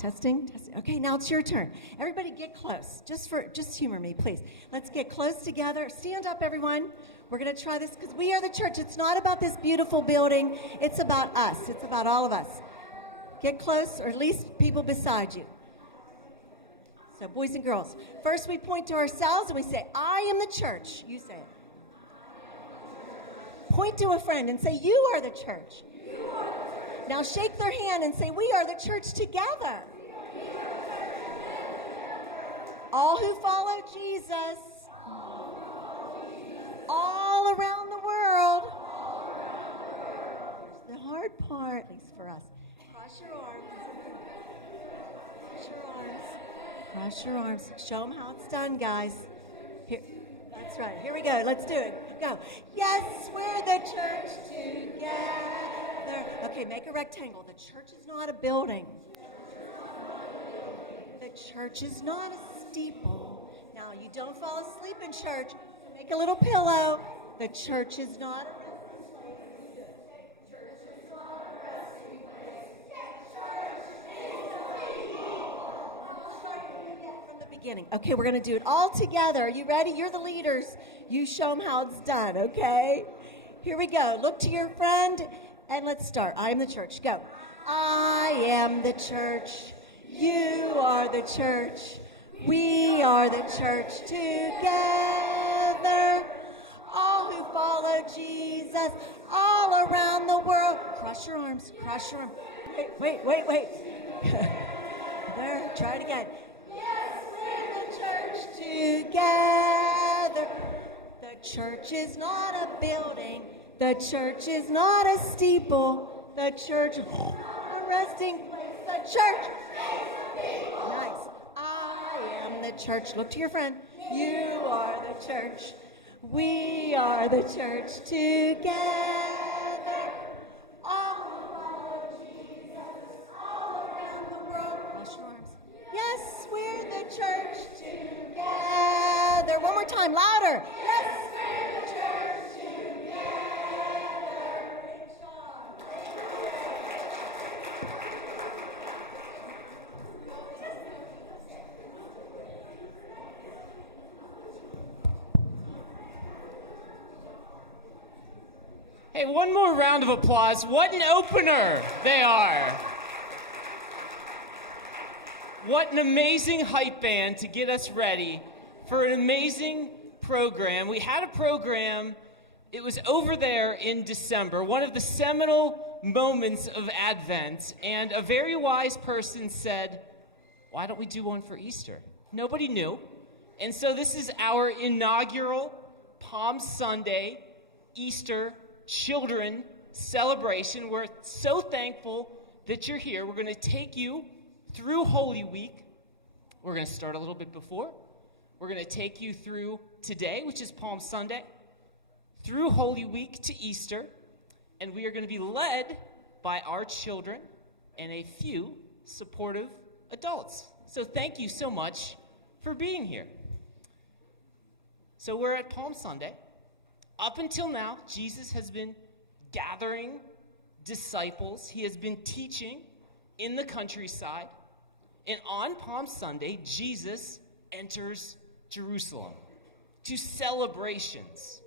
Testing, testing. Okay, now it's your turn. Everybody get close. Just humor me, please. Let's get close together. Stand up, everyone. We're going to try this because we are the church. It's not about this beautiful building. It's about us. It's about all of us. Get close, or at least people beside you. So, boys and girls, first we point to ourselves and we say, I am the church. You say it. Point to a friend and say, you are the church. Now shake their hand and say, we are the church together. All who follow Jesus. All around the world. Here's the hard part, at least for us. Cross your arms. Cross your arms. Cross your arms. Show them how it's done, guys. Here, that's right. Here we go. Let's do it. Go. Yes, we're the church together. Okay, make a rectangle. The church is not a building. The church is not a steeple. Now, you don't fall asleep in church. Make a little pillow. The church is not a resting place. Church is not a resting place. Church is I'll start from the beginning. Okay, we're going to do it all together. Are you ready? You're the leaders. You show them how it's done, okay? Here we go. Look to your friend, and let's start. I am the church. Go. I am the church. You are the church. We are the church together. All who follow Jesus all around the world. Cross your arms. Cross your arms. Wait. There. Try it again. Yes, we're the church together. The church is not a building. The church is not a steeple. The church is not a resting place. The church is the people. Nice. I am the church. Look to your friend. You are the church. We are the church together. All who follow Jesus all around the world. Cross your arms. Yes, we're the church together. One more time, louder. Yes, we're the church together. Great job. Hey, one more round of applause. What an opener they are. What an amazing hype band to get us ready for an amazing program. We had a program, it was over there in December, one of the seminal moments of Advent, and a very wise person said, why don't we do one for Easter? Nobody knew. And so this is our inaugural Palm Sunday Easter children celebration. We're so thankful that you're here. We're going to take you through Holy Week. We're going to start a little bit before. We're going to take you through today, which is Palm Sunday, through Holy Week to Easter, and we are going to be led by our children and a few supportive adults. So thank you so much for being here. So we're at Palm Sunday. Up until now, Jesus has been gathering disciples. He has been teaching in the countryside. And on Palm Sunday, Jesus enters Jerusalem to celebrations.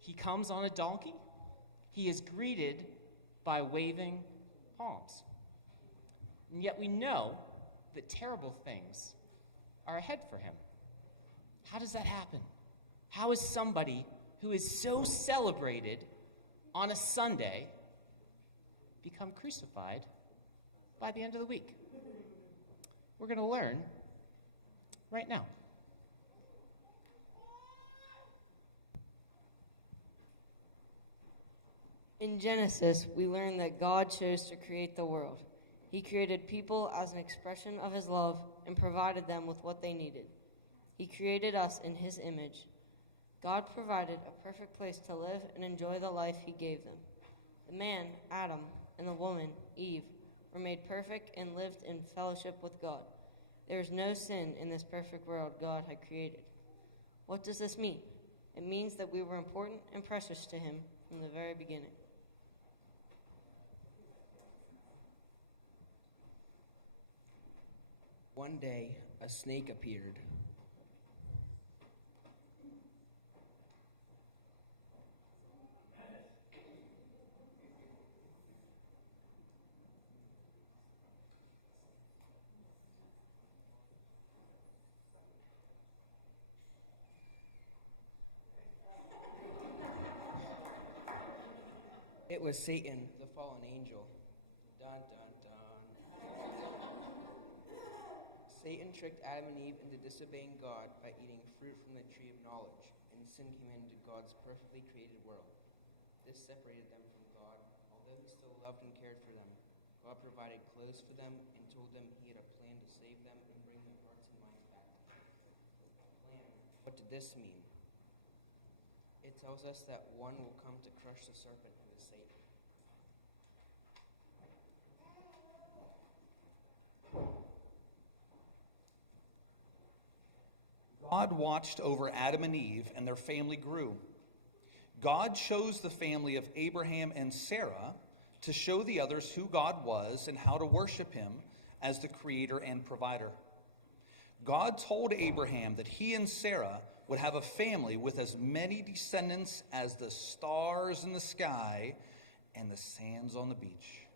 He comes on a donkey. He is greeted by waving palms. And yet we know that terrible things are ahead for him. How does that happen? How is somebody who is so celebrated on a Sunday become crucified by the end of the week? We're going to learn right now. In Genesis, we learn that God chose to create the world. He created people as an expression of his love and provided them with what they needed. He created us in his image. God provided a perfect place to live and enjoy the life he gave them. The man, Adam, and the woman, Eve, were made perfect and lived in fellowship with God. There is no sin in this perfect world God had created. What does this mean? It means that we were important and precious to him from the very beginning. One day, a snake appeared. It was Satan, the fallen angel. Dun, dun, dun. Satan tricked Adam and Eve into disobeying God by eating fruit from the tree of knowledge, and sin came into God's perfectly created world. This separated them from God. Although he still loved and cared for them, God provided clothes for them and told them he had a plan to save them and bring their hearts and minds back to him. Plan. What did this mean? It tells us that one will come to crush the serpent who is Satan. God watched over Adam and Eve, and their family grew. God chose the family of Abraham and Sarah to show the others who God was and how to worship him as the creator and provider. God told Abraham that he and Sarah would have a family with as many descendants as the stars in the sky and the sands on the beach.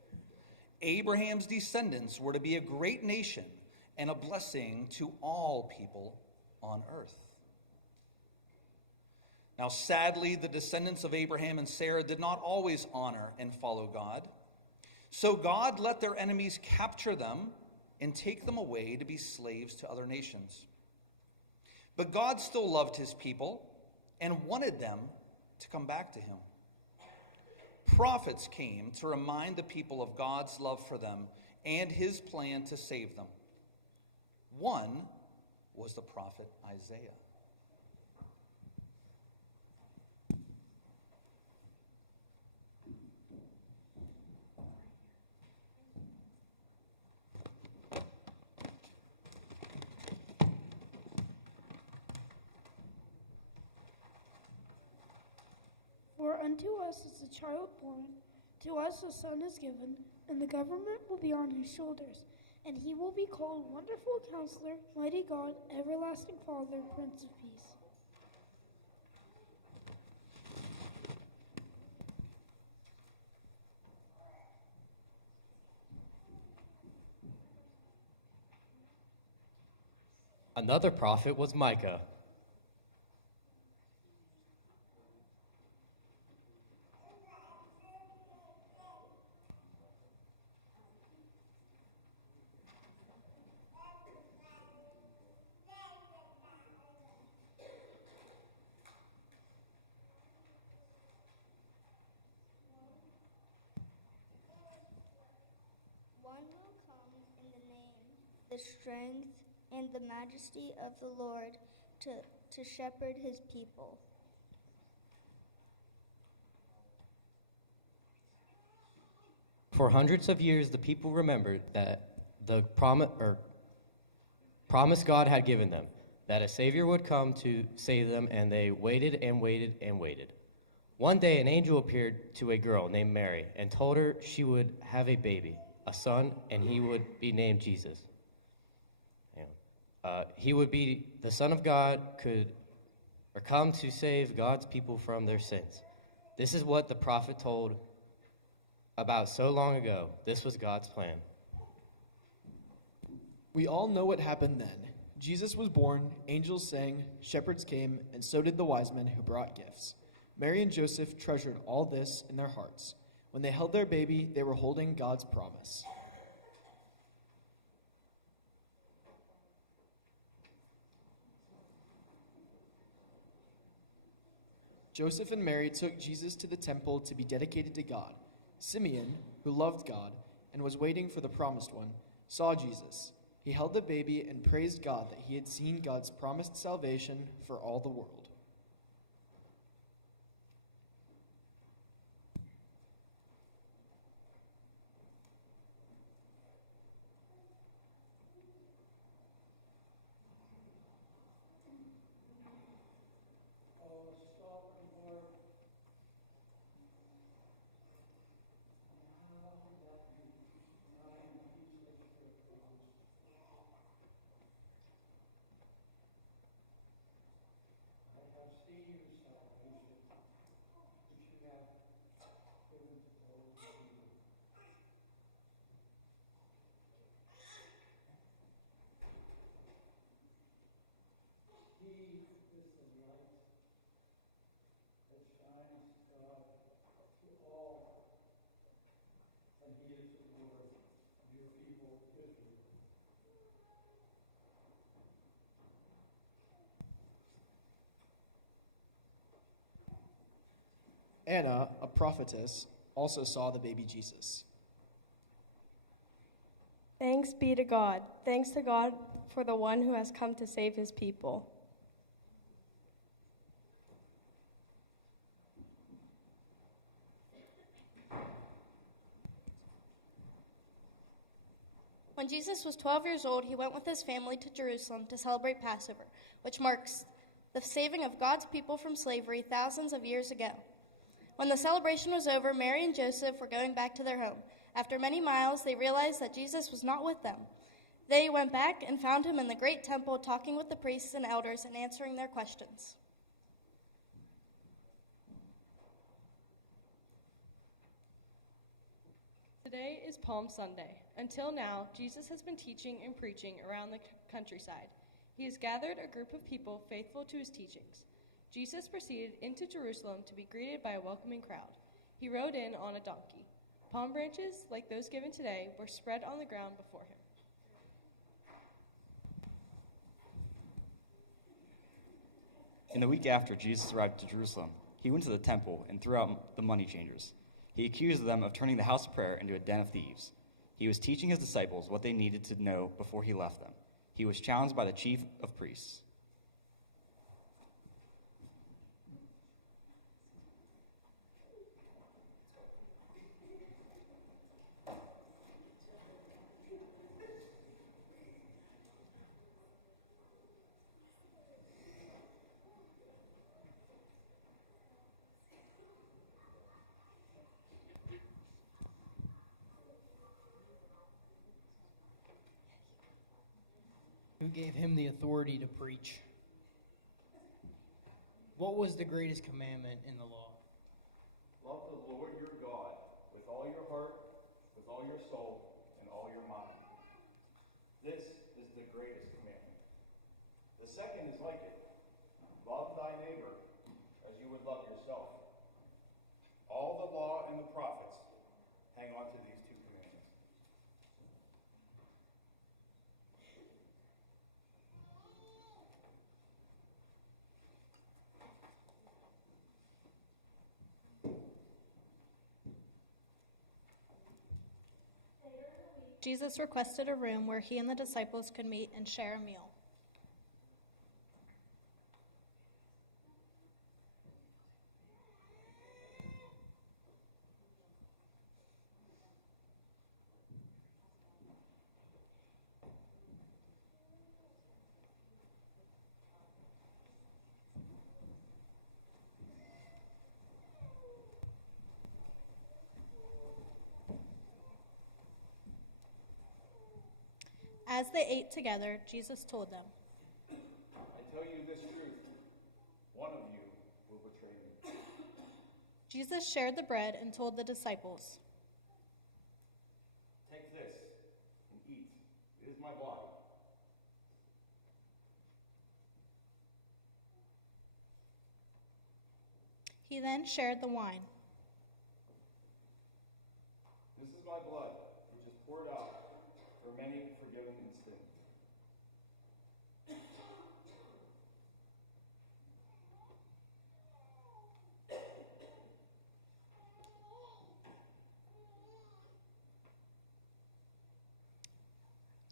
Abraham's descendants were to be a great nation and a blessing to all people on earth. Now, sadly, the descendants of Abraham and Sarah did not always honor and follow God. So God let their enemies capture them and take them away to be slaves to other nations. But God still loved his people and wanted them to come back to him. Prophets came to remind the people of God's love for them and his plan to save them. One was the prophet Isaiah. For unto us is a child born, to us a son is given, and the government will be on his shoulders. And he will be called Wonderful Counselor, Mighty God, Everlasting Father, Prince of Peace. Another prophet was Micah. One will come in the name, the strength, and the majesty of the Lord to shepherd his people. For hundreds of years, the people remembered that the promise God had given them, that a Savior would come to save them, and they waited and waited and waited. One day, an angel appeared to a girl named Mary and told her she would have a baby, a son, and he would be named Jesus. He would be the Son of God, come to save God's people from their sins. This is what the prophet told about so long ago. This was God's plan. We all know what happened then. Jesus was born, angels sang, shepherds came, and so did the wise men who brought gifts. Mary and Joseph treasured all this in their hearts. When they held their baby, they were holding God's promise. Joseph and Mary took Jesus to the temple to be dedicated to God. Simeon, who loved God and was waiting for the promised one, saw Jesus. He held the baby and praised God that he had seen God's promised salvation for all the world. Anna, a prophetess, also saw the baby Jesus. Thanks be to God. Thanks to God for the one who has come to save his people. When Jesus was 12 years old, he went with his family to Jerusalem to celebrate Passover, which marks the saving of God's people from slavery thousands of years ago. When the celebration was over, Mary and Joseph were going back to their home. After many miles, they realized that Jesus was not with them. They went back and found him in the great temple, talking with the priests and elders and answering their questions. Today is Palm Sunday. Until now, Jesus has been teaching and preaching around the countryside. He has gathered a group of people faithful to his teachings. Jesus proceeded into Jerusalem to be greeted by a welcoming crowd. He rode in on a donkey. Palm branches, like those given today, were spread on the ground before him. In the week after Jesus arrived to Jerusalem, he went to the temple and threw out the money changers. He accused them of turning the house of prayer into a den of thieves. He was teaching his disciples what they needed to know before he left them. He was challenged by the chief of priests. Who gave him the authority to preach? What was the greatest commandment in the law? Love the Lord your God with all your heart, with all your soul, and all your mind. This is the greatest commandment. The second is like it. Love thy neighbor as you would love yourself. All the law and the prophets hang on to these two commandments. Jesus requested a room where he and the disciples could meet and share a meal. As they ate together, Jesus told them, I tell you this truth, one of you will betray me. Jesus shared the bread and told the disciples, Take this and eat. It is my body. He then shared the wine. This is my blood, which is poured out for many for forgiven in sin.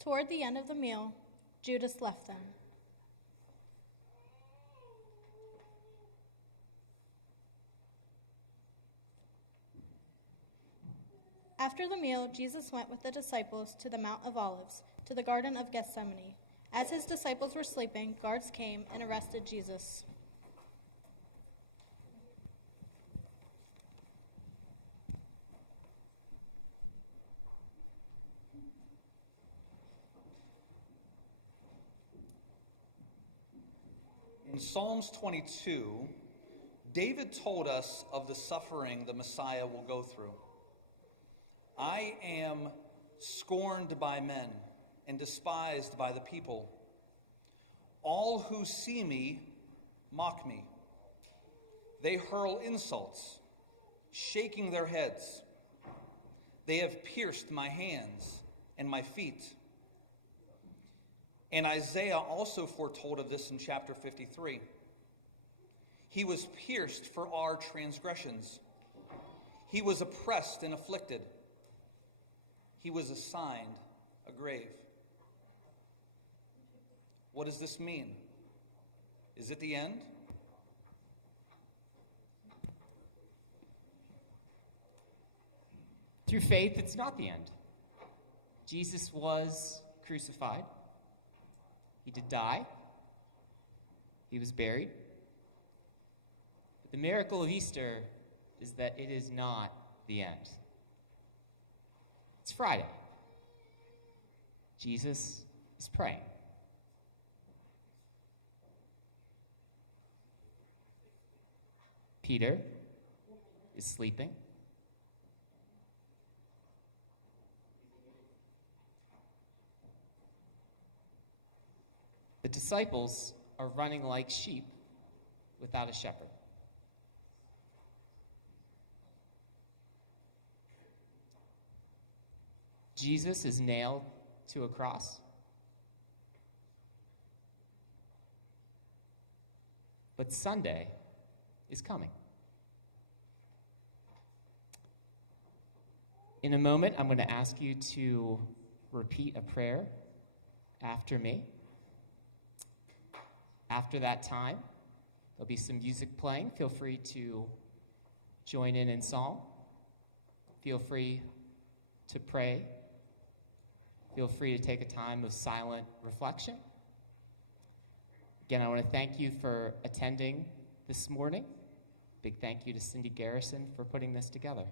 Toward the end of the meal, Judas left them. After the meal, Jesus went with the disciples to the Mount of Olives, to the Garden of Gethsemane. As his disciples were sleeping, guards came and arrested Jesus. In Psalms 22, David told us of the suffering the Messiah will go through. I am scorned by men and despised by the people. All who see me mock me. They hurl insults, shaking their heads. They have pierced my hands and my feet. And Isaiah also foretold of this in chapter 53. He was pierced for our transgressions. He was oppressed and afflicted. He was assigned a grave. What does this mean? Is it the end? Through faith, it's not the end. Jesus was crucified. He did die. He was buried. But the miracle of Easter is that it is not the end. It's Friday. Jesus is praying. Peter is sleeping. The disciples are running like sheep without a shepherd. Jesus is nailed to a cross. But Sunday is coming. In a moment, I'm going to ask you to repeat a prayer after me. After that time, there'll be some music playing. Feel free to join in song. Feel free to pray. Feel free to take a time of silent reflection. Again, I want to thank you for attending this morning. Big thank you to Cindy Garrison for putting this together.